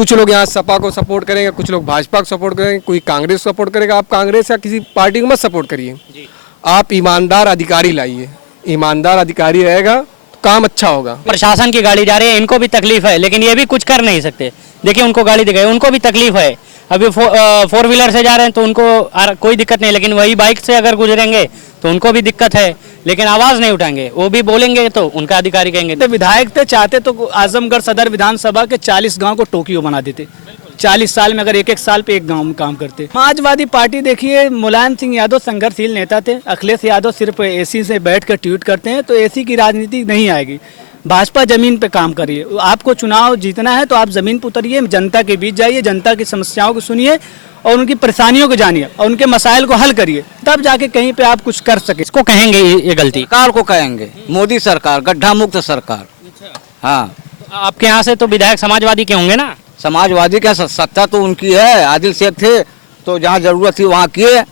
कुछ लोग यहाँ सपा को सपोर्ट करेंगे, कुछ लोग भाजपा को सपोर्ट करेंगे, कोई कांग्रेस को सपोर्ट करेगा। आप कांग्रेस या किसी पार्टी को मत सपोर्ट करिए, आप ईमानदार अधिकारी लाइए। ईमानदार अधिकारी रहेगा तो काम अच्छा होगा। प्रशासन की गाड़ी जा रही है, इनको भी तकलीफ है, लेकिन ये भी कुछ कर नहीं सकते। देखिए उनको गाड़ी दी गई, उनको भी तकलीफ है। अभी फोर व्हीलर से जा रहे हैं तो उनको कोई दिक्कत नहीं, लेकिन वही बाइक से अगर गुजरेंगे तो उनको भी दिक्कत है, लेकिन आवाज़ नहीं उठाएंगे। वो भी बोलेंगे तो उनका अधिकारी कहेंगे। तो विधायक थे, चाहते तो आजमगढ़ सदर विधानसभा के 40 गांव को टोक्यो बना देते। 40 साल में अगर एक साल पे एक गांव में काम करते। समाजवादी पार्टी देखिए, मुलायम सिंह यादव संघर्षशील नेता थे। अखिलेश यादव सिर्फ एसी से बैठ कर ट्वीट करते हैं, तो एसी की राजनीति नहीं आएगी। भाजपा जमीन पे काम करिए। आपको चुनाव जीतना है तो आप जमीन पर उतरिए, जनता के बीच जाइए, जनता की समस्याओं को सुनिए और उनकी परेशानियों को जानिए और उनके मसाइल को हल करिए, तब जाके कहीं पे आप कुछ कर सके। इसको कहेंगे ये गलती सरकार को कहेंगे, मोदी सरकार, गड्ढा मुक्त सरकार। हाँ, आपके यहाँ से तो विधायक समाजवादी के होंगे ना? समाजवादी क्या सत्ता तो उनकी है। आदिल शेख थे तो जहाँ जरूरत थी वहाँ किए,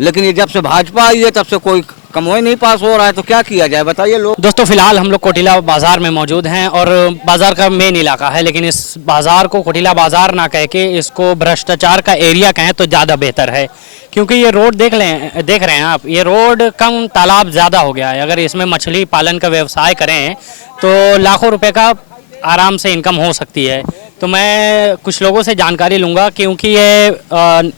लेकिन ये जब से भाजपा आई है तब से कोई कमोई नहीं पास हो रहा है, तो क्या किया जाए बताइए लोग। दोस्तों फिलहाल हम लोग कोटिला बाजार में मौजूद हैं और बाजार का मेन इलाका है, लेकिन इस बाजार को कोटिला बाजार ना कह के इसको भ्रष्टाचार का एरिया कहें तो ज़्यादा बेहतर है, क्योंकि ये रोड देख रहे हैं आप, ये रोड कम तालाब ज़्यादा हो गया है। अगर इसमें मछली पालन का व्यवसाय करें तो लाखों रुपए का आराम से इनकम हो सकती है। तो मैं कुछ लोगों से जानकारी लूँगा, क्योंकि ये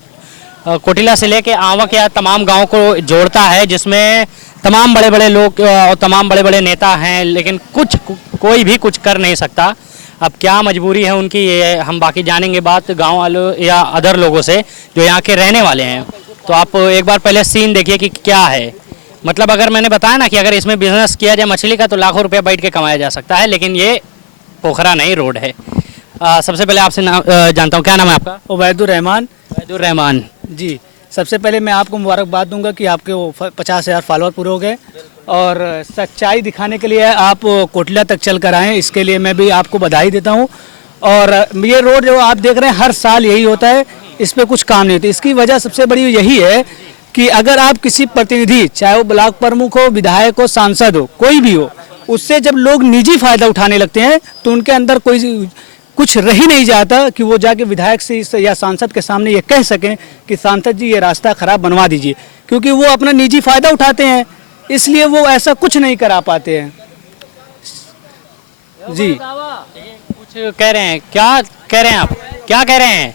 कोटिला से लेके आवक या तमाम गांव को जोड़ता है, जिसमें तमाम बड़े बड़े लोग और तमाम बड़े बड़े नेता हैं, लेकिन कोई भी कुछ कर नहीं सकता। अब क्या मजबूरी है उनकी, ये हम बाकी जानेंगे बात गांव वालों या अदर लोगों से जो यहाँ के रहने वाले हैं। तो आप एक बार पहले सीन देखिए कि क्या है। मतलब अगर मैंने बताया ना कि अगर इसमें बिजनेस किया जाए मछली का तो लाखों रुपये बैठ के कमाया जा सकता है, लेकिन ये पोखरा नहीं रोड है। सबसे पहले आपसे जानता हूँ, क्या नाम है आपका? उबैदुर रहमान। उबैदुर रहमान जी, सबसे पहले मैं आपको मुबारकबाद दूंगा कि आपके वो 50,000 फॉलोअर पूरे हो गए और सच्चाई दिखाने के लिए आप कोटला तक चल कर आए, इसके लिए मैं भी आपको बधाई देता हूं। और ये रोड जो आप देख रहे हैं हर साल यही होता है, इस पर कुछ काम नहीं होता। इसकी वजह सबसे बड़ी यही है कि अगर आप किसी प्रतिनिधि, चाहे वो ब्लॉक प्रमुख हो, विधायक हो, सांसद हो, कोई भी हो, उससे जब लोग निजी फायदा उठाने लगते हैं तो उनके अंदर कोई कुछ रह ही नहीं जाता कि वो जाके विधायक से या सांसद के सामने ये कह सकें कि सांसद जी ये रास्ता खराब बनवा दीजिए, क्योंकि वो अपना निजी फायदा उठाते हैं, इसलिए वो ऐसा कुछ नहीं करा पाते हैं। जी, कुछ कह रहे हैं, क्या कह रहे हैं आप, क्या कह रहे हैं?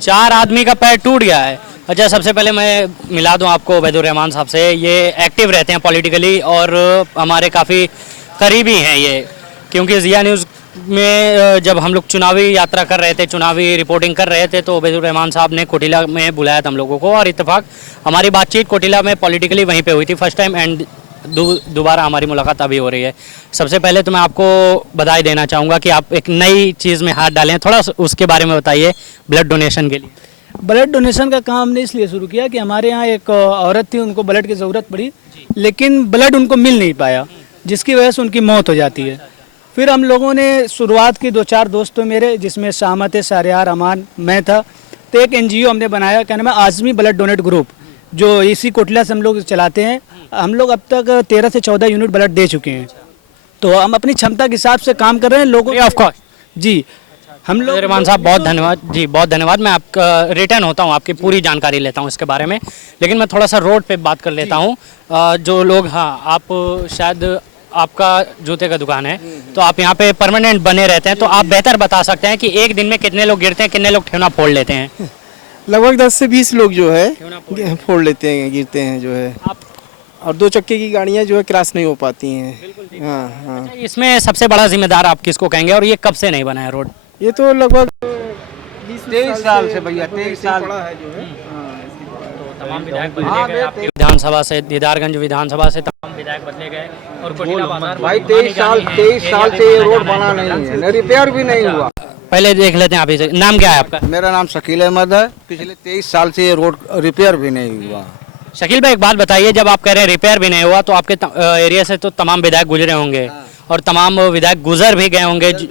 4 आदमी का पैर टूट गया है। अच्छा, सबसे पहले मैं मिला दूं आपको उबैदुर रहमान साहब से। ये एक्टिव रहते हैं पॉलिटिकली और हमारे काफ़ी करीबी हैं ये, क्योंकि जिया न्यूज़ में जब हम लोग चुनावी यात्रा कर रहे थे, चुनावी रिपोर्टिंग कर रहे थे, तो उबैदुर रहमान साहब ने कोटिला में बुलाया था हम लोगों को और इत्तेफाक हमारी बातचीत कोटिला में पॉलिटिकली वहीं पे हुई थी फर्स्ट टाइम, एंड दोबारा हमारी मुलाकात अभी हो रही है। सबसे पहले तो मैं आपको बधाई देना चाहूँगा कि आप एक नई चीज़ में हाथ डालें, थोड़ा उसके बारे में बताइए। ब्लड डोनेशन के लिए, ब्लड डोनेशन का काम हमने इसलिए शुरू किया कि हमारे यहाँ एक औरत थी, उनको ब्लड की ज़रूरत पड़ी, लेकिन ब्लड उनको मिल नहीं पाया, जिसकी वजह से उनकी मौत हो जाती है। फिर हम लोगों ने शुरुआत की, 2-4 दोस्त थे मेरे, जिसमें शामत, शहरयार, अमान, मैं था। तो एक NGO हमने बनाया, क्या नाम है, आज़मी ब्लड डोनेट ग्रुप, जो इसी कोटला से हम लोग चलाते हैं। हम लोग अब तक 13 से 14 यूनिट ब्लड दे चुके हैं, तो हम अपनी क्षमता के हिसाब से काम कर रहे हैं लोगों। ऑफ कोर्स जी, हम लोग। रहमान साहब बहुत धन्यवाद जी, बहुत धन्यवाद। मैं आपका रिटर्न होता हूँ, आपकी पूरी जानकारी लेता हूँ इसके बारे में, लेकिन मैं थोड़ा सा रोड पे बात कर लेता हूँ। जो लोग, हाँ, आप शायद आपका जूते का दुकान है, तो आप यहाँ पे परमानेंट बने रहते हैं, तो आप बेहतर बता सकते हैं कि एक दिन में कितने लोग गिरते हैं, कितने लोग ठेवना फोड़ लेते हैं? लगभग 10 से 20 लोग जो है फोड़ लेते हैं, गिरते हैं जो है। और 2 चक्के की गाड़ियाँ जो है क्रॉस नहीं हो पाती हैं। हाँ हाँ। अच्छा, इसमें सबसे बड़ा जिम्मेदार आप किसको कहेंगे और ये कब से नहीं बना है रोड? ये तो लगभग 23 साल से भैया, 23 साल पड़ा है जो है। तमाम विधायक बदले गए आपके विधानसभा से, दीदारगंज विधानसभा से तमाम विधायक बदले गए और कोटिला बाजार भाई 23 साल से ये रोड बना नहीं है, रिपेयर भी नहीं हुआ। पहले देख लेते हैं आप इसे। नाम क्या है आपका? मेरा नाम शकील अहमद है। पिछले 23 साल से ये रोड रिपेयर भी नहीं हुआ। शकील भाई, एक बात बताइए, जब आप कह रहे हैं रिपेयर भी नहीं हुआ, तो आपके एरिया से तो तमाम विधायक गुजरे होंगे और तमाम विधायक गुजर भी गए होंगे जी,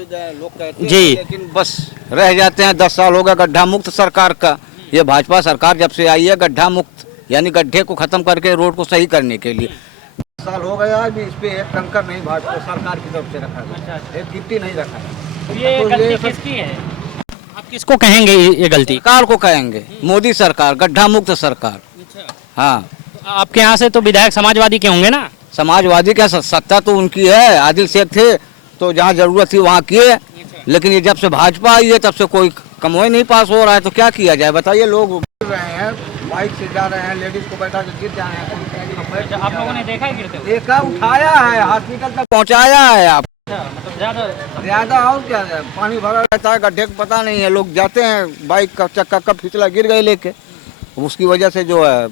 लेकिन बस रह जाते हैं। 10 साल हो गया गड्ढा मुक्त सरकार का। ये भाजपा सरकार जब से आई है, गड्ढा मुक्त यानी गड्ढे को खत्म करके रोड को सही करने के लिए 10 साल हो गया। आज भी इस पे एक टंकर नहीं भाजपा सरकार की तरफ से रखा है, एक गिट्टी नहीं रखा है। ये गलती किसकी है? आप किसको कहेंगे ये गलती? सरकार को कहेंगे, मोदी सरकार, गड्ढा मुक्त सरकार। हाँ, तो आपके यहाँ से तो विधायक समाजवादी के होंगे ना? समाजवादी क्या, सत्ता तो उनकी है। आदिल शेख थे तो जहाँ जरूरत थी वहाँ किए, लेकिन ये जब से भाजपा आई है तब से कोई कमोई नहीं पास हो रहा है, तो क्या किया जाए बताइए। लोग गिर रहे हैं, बाइक से जा रहे हैं, लेडीज को बैठा के गिर जा रहे हैं। आप लोगों ने देखा है गिरते हुए? देखा, उठाया है, हॉस्पिटल तक पहुँचाया है। आप मतलब ज्यादा और क्या है, पानी भरा रहता है, गड्ढे का पता नहीं है, लोग जाते हैं, बाइक का चक्का कब फिसला गिर गए लेके, उसकी वजह से जो है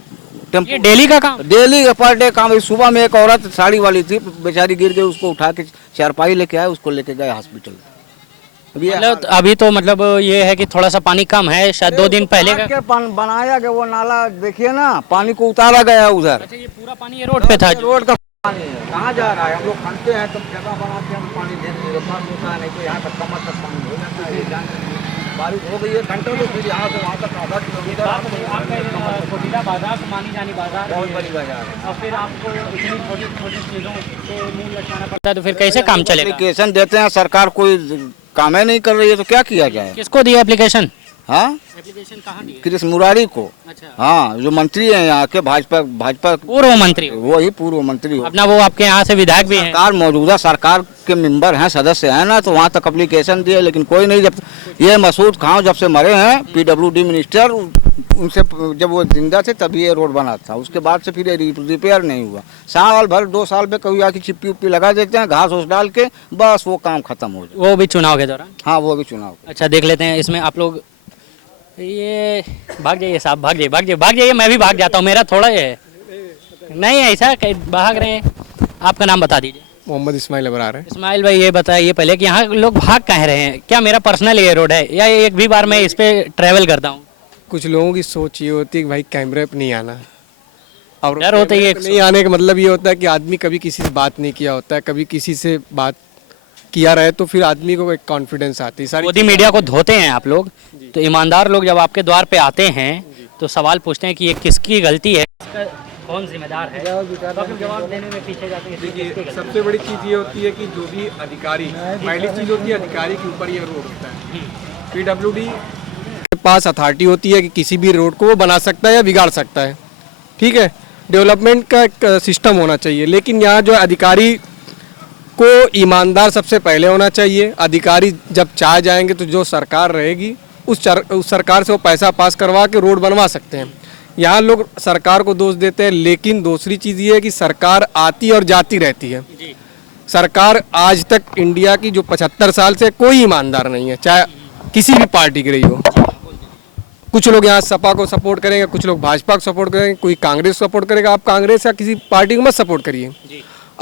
ये डेली का काम? डेली का पर डे काम। सुबह में एक औरत साड़ी वाली थी, बेचारी गिर गई, उसको उठा के चारपाई लेके आए, उसको लेके गए हॉस्पिटल। मतलब अभी तो मतलब ये है कि थोड़ा सा पानी कम है, शायद 2 दिन पहले का। बनाया गया वो नाला, देखिए ना, पानी को उतारा गया है उधर। अच्छा, ये पूरा पानी ये रोड पे था? रोड का पानी है, कहाँ जा रहा है? हम लोग खनते हैं तो जगह बनाते हैं, पानी देने पास होता है, नहीं तो यहाँ तक कमर तक पानी हो जाता है। बारिश हो गई है घंटों, तो फिर यहाँ से वहाँ तक आधा किलोमीटर। छोटीला बाजार मानी जानी बाजार बहुत बड़ी बाजार है, और फिर आपको इतनी छोटी छोटी चीजों से मुंह लटकाना पड़ता है, तो फिर कैसे काम चलेगा? एप्लीकेशन देते हैं, सरकार कोई काम ही नहीं कर रही है, तो क्या किया जाए। किसको दिया एप्लीकेशन? हाँ, एप्लीकेशन कहाँ दिया? कृष्ण मुरारी को। अच्छा, हाँ, जो मंत्री हैं यहाँ के, भाजपा पूर्व मंत्री हो? वही पूर्व मंत्री हो। अपना वो आपके यहाँ से विधायक भी हैं? सरकार, मौजूदा सरकार के मेंबर हैं, सदस्य हैं ना, तो वहाँ तक एप्लीकेशन दिए, लेकिन कोई नहीं। जब ये मसूद खान जब से मरे हैं, PWD मिनिस्टर, उनसे जब वो जिंदा थे तभी ये रोड बना था, उसके बाद से फिर रिपेयर नहीं हुआ। साल भर 2 साल में कभी आके चिप्पी उप्पी लगा देते हैं, घास उस डाल के, बस वो काम खत्म हो जाए। वो भी चुनाव के दौरान? हाँ, वो भी चुनाव। अच्छा, देख लेते हैं इसमें आप लोग। ये भाग जाइए साहब, भाग जाइए, भाग जाइए, भाग जाइए, मैं भी भाग जाता हूँ, मेरा थोड़ा ही है। नहीं ऐसा भाग रहे हैं। आपका नाम बता दीजिए। मोहम्मद इस्माइल अबरार है। इस्माइल भाई, ये बताइए पहले कि यहाँ लोग भाग कह रहे हैं? क्या मेरा पर्सनल ये रोड है, या एक भी बार मैं इस पे ट्रैवल करता हूँ? कुछ लोगों की सोच ये होती है कि भाई कैमरे पे नहीं आना, और डर होता है ये। नहीं आने का मतलब ये होता है कि आदमी कभी किसी से बात नहीं किया होता है, कभी किसी से बात किया रहे तो फिर आदमी को एक कॉन्फिडेंस आती है। सारी मोदी मीडिया को धोते हैं आप लोग, तो ईमानदार लोग जब आपके द्वार पे आते हैं तो सवाल पूछते हैं कि ये किसकी गलती है, कौन जिम्मेदार है, तो आप लोग जवाब देने में पीछे जाते हैं। देखिए, सबसे बड़ी चीज़ ये होती है कि जो भी अधिकारी, पहली चीज़ होती है अधिकारी के ऊपर ये रोड होता है। PWD के पास अथॉरिटी होती है कि किसी भी रोड को वो बना सकता है या बिगाड़ सकता है, ठीक है। डेवलपमेंट का एक सिस्टम होना चाहिए, लेकिन यहाँ जो अधिकारी को ईमानदार सबसे पहले होना चाहिए। अधिकारी जब चाह जाएंगे तो जो सरकार रहेगी उस सरकार से वो पैसा पास करवा के रोड बनवा सकते हैं। यहाँ लोग सरकार को दोष देते हैं, लेकिन दूसरी चीज़ ये है कि सरकार आती और जाती रहती है। सरकार आज तक इंडिया की जो 75 साल से कोई ईमानदार नहीं है, चाहे किसी भी पार्टी की रही हो। कुछ लोग यहाँ सपा को सपोर्ट करेंगे, कुछ लोग भाजपा को सपोर्ट करेंगे, कोई कांग्रेस को सपोर्ट करेगा। आप कांग्रेस या किसी पार्टी को मत सपोर्ट करिए,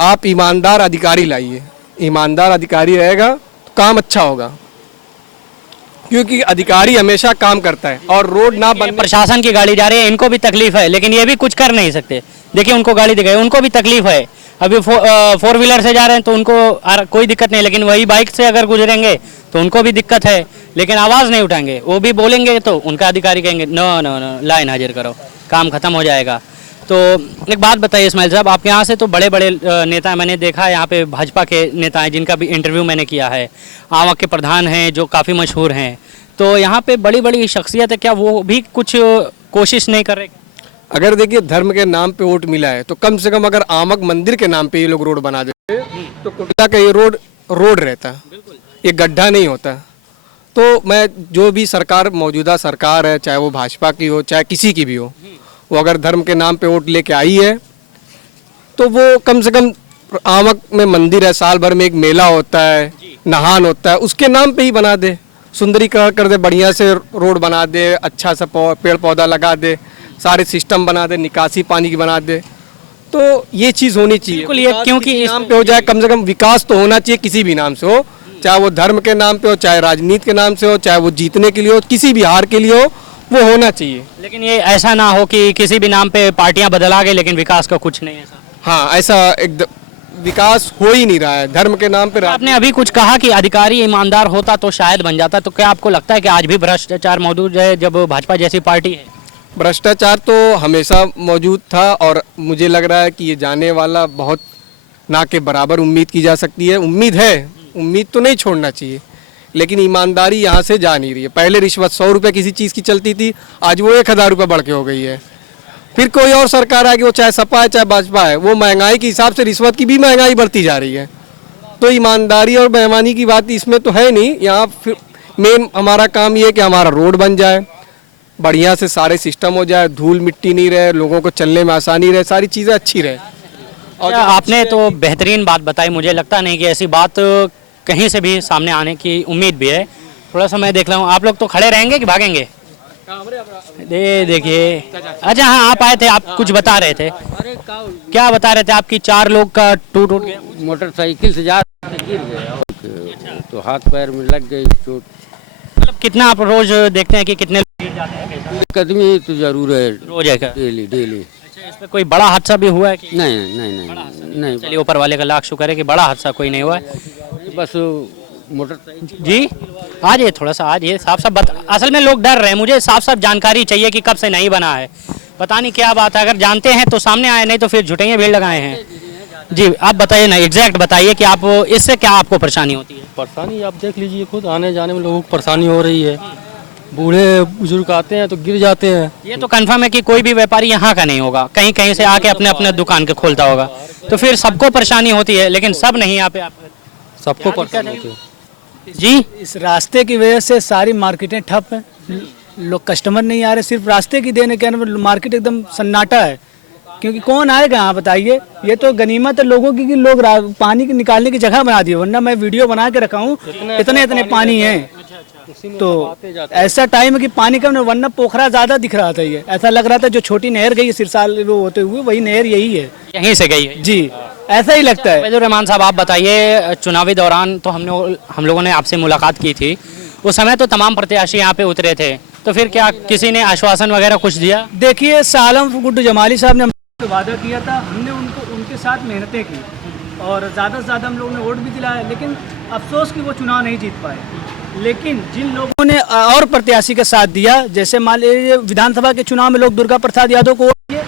आप ईमानदार अधिकारी लाइए। ईमानदार अधिकारी रहेगा तो काम अच्छा होगा, क्योंकि अधिकारी हमेशा काम करता है। और रोड ना बन, प्रशासन की गाड़ी जा रही है, इनको भी तकलीफ है, लेकिन ये भी कुछ कर नहीं सकते। देखिए, उनको गाड़ी दिखाई, उनको भी तकलीफ है। अभी 4 व्हीलर से जा रहे हैं तो उनको कोई दिक्कत नहीं, लेकिन वही बाइक से अगर गुजरेंगे तो उनको भी दिक्कत है, लेकिन आवाज़ नहीं उठाएंगे। वो भी बोलेंगे तो उनका अधिकारी कहेंगे नो नो नो, लाइन हाजिर करो, काम खत्म हो जाएगा। तो एक बात बताइए इस्माइल साहब, आपके यहाँ से तो बड़े बड़े नेता मैंने देखा है, यहाँ पे भाजपा के नेता हैं जिनका भी इंटरव्यू मैंने किया है, आवां के प्रधान हैं जो काफ़ी मशहूर हैं, तो यहाँ पे बड़ी बड़ी शख्सियत है, क्या वो भी कुछ कोशिश नहीं कर रहे? अगर देखिए धर्म के नाम पे वोट मिला है तो कम से कम अगर आमक मंदिर के नाम पे ये लोग रोड बना देते तो कुटिया का ये रोड रहता, ये गड्ढा नहीं होता। तो मैं जो भी सरकार, मौजूदा सरकार है, चाहे वो भाजपा की हो चाहे किसी की भी हो, वो अगर धर्म के नाम पे वोट लेके आई है तो वो कम से कम आमक में मंदिर है, साल भर में एक मेला होता है, नहान होता है, उसके नाम पे ही बना दे, सुंदरीकरण कर दे, बढ़िया से रोड बना दे, अच्छा सा पेड़ पौधा लगा दे, सारे सिस्टम बना दे, निकासी पानी की बना दे। तो ये चीज़ होनी चाहिए, बिल्कुल, ये क्योंकि इस नाम पे हो जाए, कम से कम विकास तो होना चाहिए किसी भी नाम से हो, चाहे वो धर्म के नाम पे हो, चाहे राजनीति के नाम से हो, चाहे वो जीतने के लिए हो, किसी भी हार के लिए हो, वो होना चाहिए। लेकिन ये ऐसा ना हो कि किसी भी नाम पे पार्टियां बदला गए लेकिन विकास का कुछ नहीं। ऐसा हाँ, ऐसा एकदम विकास हो ही नहीं रहा है धर्म के नाम पे। आपने अभी कुछ कहा कि अधिकारी ईमानदार होता तो शायद बन जाता, तो क्या आपको लगता है कि आज भी भ्रष्टाचार मौजूद है जब भाजपा जैसी पार्टी है? भ्रष्टाचार तो हमेशा मौजूद था, और मुझे लग रहा है कि ये जाने वाला बहुत ना के बराबर उम्मीद की जा सकती है। उम्मीद है, उम्मीद तो नहीं छोड़ना चाहिए। लेकिन ईमानदारी यहाँ से जा नहीं रही है। पहले रिश्वत 100 रुपये किसी चीज़ की चलती थी, आज वो 1000 रुपये बढ़ के हो गई है। फिर कोई और सरकार आएगी, वो चाहे सपा है चाहे भाजपा है, वो महंगाई के हिसाब से रिश्वत की भी महंगाई बढ़ती जा रही है। तो ईमानदारी और बेईमानी की बात इसमें तो है नहीं। यहाँ फिर मेन हमारा काम ये है कि हमारा रोड बन जाए, बढ़िया से सारे सिस्टम हो जाए, धूल मिट्टी नहीं रहे, लोगों को चलने में आसानी रहे, सारी चीज़ें अच्छी रहे। और आपने तो बेहतरीन बात बताई, मुझे लगता नहीं कि ऐसी बात कहीं से भी सामने आने की उम्मीद भी है। थोड़ा सा मैं देख रहा हूँ, आप लोग तो खड़े रहेंगे कि भागेंगे? देखिए, अच्छा हाँ, आप आए थे, आप कुछ बता रहे थे, क्या बता रहे थे? आपकी 4 लोग का टूट गया, मोटरसाइकिल से जा रहे थे, गिर गए तो हाथ पैर में लग गई चोट। मतलब कितना आप रोज देखते हैं कि कितने लोग गिर जाते हैं? कैसा? एक आदमी तो जरूर है, रोज है क्या? Daily daily. अच्छा, इस पे कोई बड़ा हादसा भी हुआ है कि? नहीं नहीं नहीं नहीं, चलिए ऊपर वाले का लाख शुक्र है कि बड़ा हादसा कोई नहीं हुआ है। बस मोटरसाइकिल। जी आज ये थोड़ा सा, आज ये साफ साफ असल में लोग डर रहे हैं, मुझे साफ साफ जानकारी चाहिए कि कब से नहीं बना है, पता नहीं क्या बात है। अगर जानते हैं तो सामने आए, नहीं तो फिर झुटेंगे भीड़ लगाए हैं। जी आप बताइए ना, एग्जैक्ट बताइए कि आप इससे क्या आपको परेशानी होती है? परेशानी आप देख लीजिए खुद, आने जाने में लोगों को परेशानी हो रही है। बूढ़े बुजुर्ग आते हैं तो गिर जाते हैं। ये तो कंफर्म है कि कोई भी व्यापारी यहाँ का नहीं होगा, कहीं कहीं से आके अपने अपने दुकान के खोलता होगा, तो फिर सबको परेशानी होती है, लेकिन सब नहीं यहाँ पे। आप सबको परेशानी होती है जी, इस रास्ते की वजह से सारी मार्केटें ठप हैं, लोग कस्टमर नहीं आ रहे, सिर्फ रास्ते की देने के मार्केट एकदम सन्नाटा है। क्योंकि कौन आएगा यहाँ बताइए? ये तो गनीमत है लोगों की कि लोग पानी की निकालने की जगह बना दी, वरना मैं वीडियो बना के रखा हूँ, इतने इतने पानी है। तो ऐसा टाइम है कि पानी कम, वरना पोखरा ज्यादा दिख रहा था। ये ऐसा लग रहा था जो छोटी नहर गई सिरसाल वो होते हुए, वही नहर यही है, यहीं से गई है जी, ऐसा ही लगता है। फैजुर रहमान साहब, आप बताइए, चुनावी दौरान तो हम लोगों ने आपसे मुलाकात की थी, उस समय तो तमाम प्रत्याशी यहाँ पे उतरे थे, तो फिर क्या किसी ने आश्वासन वगैरह कुछ दिया? देखिए, सालम गुड्डू जमाली साहब ने वादा किया था, हमने उनके साथ मेहनतें की और ज़्यादा से ज़्यादा हम लोगों ने वोट भी दिलाया, लेकिन अफसोस कि वो चुनाव नहीं जीत पाए। लेकिन जिन लोगों ने और प्रत्याशी का साथ दिया, जैसे मान लीजिए विधानसभा के चुनाव में लोग दुर्गा प्रसाद यादव को वोट दिए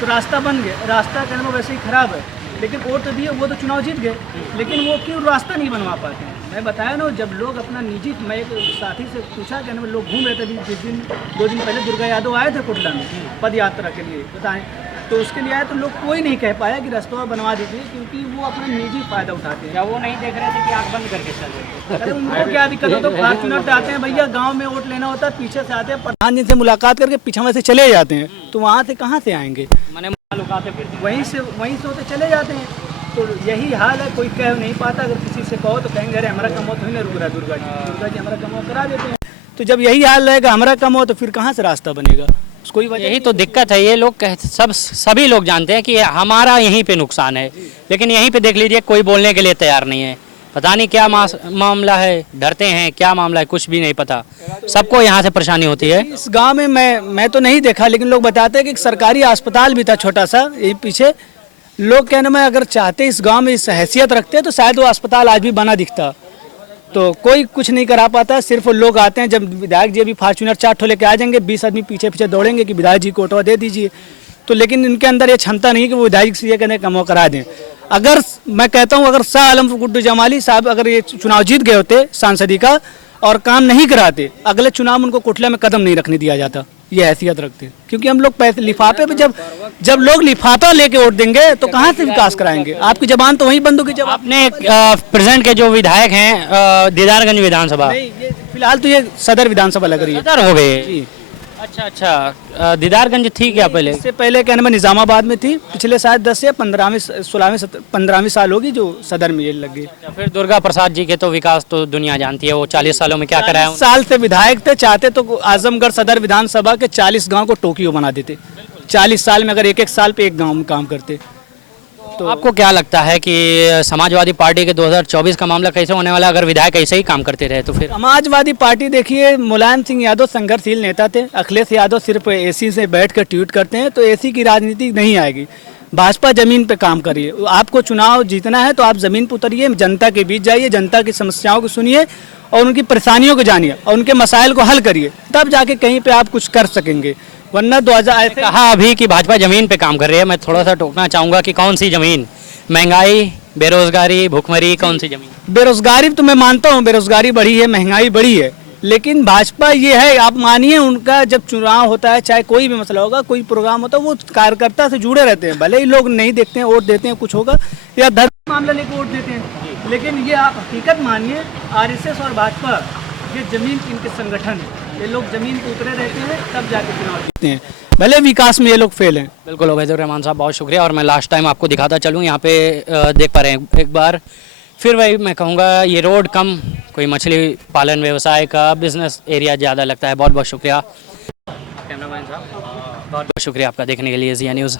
तो रास्ता बन गया, रास्ता कहने में वैसे ही खराब है, लेकिन वोट तो दिए, वो तो चुनाव जीत गए, लेकिन वो क्यों रास्ता नहीं बनवा पाते हैं? मैं बताया ना, जब लोग अपना निजी, मैं एक साथी से पूछा, कहने में लोग घूम रहे थे, जिस दिन 2 दिन पहले दुर्गा यादव आए थे कोटला में पद यात्रा के लिए, बताएं, तो उसके लिए आए तो लोग कोई नहीं कह पाया कि रास्ता बनवा दीजिए, क्योंकि वो अपना निजी फायदा उठाते हैं। क्या वो नहीं देख रहे थे कि आँख बंद करके चल रहे थे? अरे उनको क्या दिक्कत हो, तो फॉर्चूनर आते हैं भैया, गांव में वोट लेना होता है, पीछे से आते हैं, प्रधान जी से मुलाकात करके पीछे से चले जाते हैं, तो वहाँ से कहाँ से आएंगे? मैंने लुकाते फिरते वहीं से होते चले जाते हैं। तो यही हाल है, कोई कह नहीं पाता। अगर किसी से कहो तो कहेंगे अरे हमारा कम हो तो ही ना रुक रहा, दुर्गा जी हमारा कम हो करा देते हैं। तो जब यही हाल रहेगा, हमारा कम हो, तो फिर कहाँ से रास्ता बनेगा? कोई वजह यही तो दिक्कत है। ये लोग सभी लोग जानते हैं कि हमारा यहीं पे नुकसान है, लेकिन यहीं पे देख लीजिए कोई बोलने के लिए तैयार नहीं है। पता नहीं क्या मामला है, डरते हैं, क्या मामला है, कुछ भी नहीं पता। सबको यहाँ से परेशानी होती है। इस गांव में मैं तो नहीं देखा, लेकिन लोग बताते हैं कि एक सरकारी अस्पताल भी था छोटा सा यही पीछे। लोग कहने में अगर चाहते इस गांव में इस हैसियत रखते तो शायद वो अस्पताल आज भी बना दिखता। तो कोई कुछ नहीं करा पाता, सिर्फ लोग आते हैं, जब विधायक जी अभी फॉर्चूनर 4 ठो लेके आ जाएंगे, 20 आदमी पीछे पीछे दौड़ेंगे कि विधायक जी को ऑटो दे दीजिए। तो लेकिन इनके अंदर ये क्षमता नहीं कि वो विधायक से ये कहने कम करा दें। अगर मैं कहता हूँ, अगर शाह आलम गुड्डू जमाली साहब अगर ये चुनाव जीत गए होते सांसदी का और काम नहीं कराते, अगले चुनाव में उनको कोटला में कदम नहीं रखने दिया जाता। ये हैसियत रखते, क्योंकि हम लोग पैसे लिफाफे पे, जब लोग लिफाफा लेके वोट देंगे तो कहाँ से विकास कराएंगे? आपकी जबान तो वहीं बंद होगी। जब आपने प्रेजेंट के जो विधायक हैं दीदारगंज विधानसभा, नहीं, ये फिलहाल तो ये सदर विधानसभा लग रही है। सदर हो गए? अच्छा, दीदारगंज थी क्या पहले? इससे पहले कहने में निजामाबाद में थी। पिछले शायद 10 या 15वीं साल होगी जो सदर में ये लग गई। फिर दुर्गा प्रसाद जी के तो विकास तो दुनिया जानती है, वो 40 सालों में क्या कराया? 40 साल से विधायक थे, चाहते तो आजमगढ़ सदर विधानसभा के 40 गांव को टोक्यो बना देते। 40 साल में अगर एक साल पे एक गांव में काम करते। तो आपको क्या लगता है कि समाजवादी पार्टी के 2024 का मामला कैसे होने वाला, अगर विधायक ऐसे ही काम करते रहे तो? फिर समाजवादी पार्टी देखिए, मुलायम सिंह यादव संघर्षशील नेता थे, अखिलेश यादव सिर्फ एसी से बैठ कर ट्वीट करते हैं, तो एसी की राजनीति नहीं आएगी। भाजपा जमीन पे काम करिए, आपको चुनाव जीतना है तो आप जमीन पर उतरिए, जनता के बीच जाइए, जनता की समस्याओं को सुनिए और उनकी परेशानियों को जानिए और उनके मसाइल को हल करिए, तब जाके कहीं पे आप कुछ कर सकेंगे। वरना 2000 कहा अभी कि भाजपा जमीन पे काम कर रही है, मैं थोड़ा सा टोकना चाहूँगा कि कौन सी जमीन? महंगाई बेरोजगारी, भूखमरी, कौन सी जमीन? बेरोजगारी तो मैं मानता हूँ, बेरोजगारी बढ़ी है, महंगाई बढ़ी है, लेकिन भाजपा ये है, आप मानिए उनका जब चुनाव होता है, चाहे कोई भी मसला होगा, कोई प्रोग्राम होता है, वो कार्यकर्ता से जुड़े रहते हैं। भले ही लोग नहीं देखते हैं, वोट देते हैं, कुछ होगा या धर्म मामला लेकर वोट देते हैं, लेकिन ये आप हकीकत मानिए, आरएसएस और भाजपा ये जमीन इनके संगठन है। ये लोग जमीन पे उतरे रहते हैं, तब जाके चुनाव जीतते हैं। भले विकास में ये लोग फेल हैं। बिल्कुल उबैदुर रहमान साहब, बहुत शुक्रिया। और मैं लास्ट टाइम आपको दिखाता चलूँ, यहाँ पे देख पा रहे हैं एक बार फिर वही मैं कहूँगा, ये रोड कम कोई मछली पालन व्यवसाय का बिजनेस एरिया ज़्यादा लगता है। बहुत बहुत शुक्रिया कैमरामैन साहब, बहुत बहुत शुक्रिया आपका देखने के लिए ज़िया न्यूज़।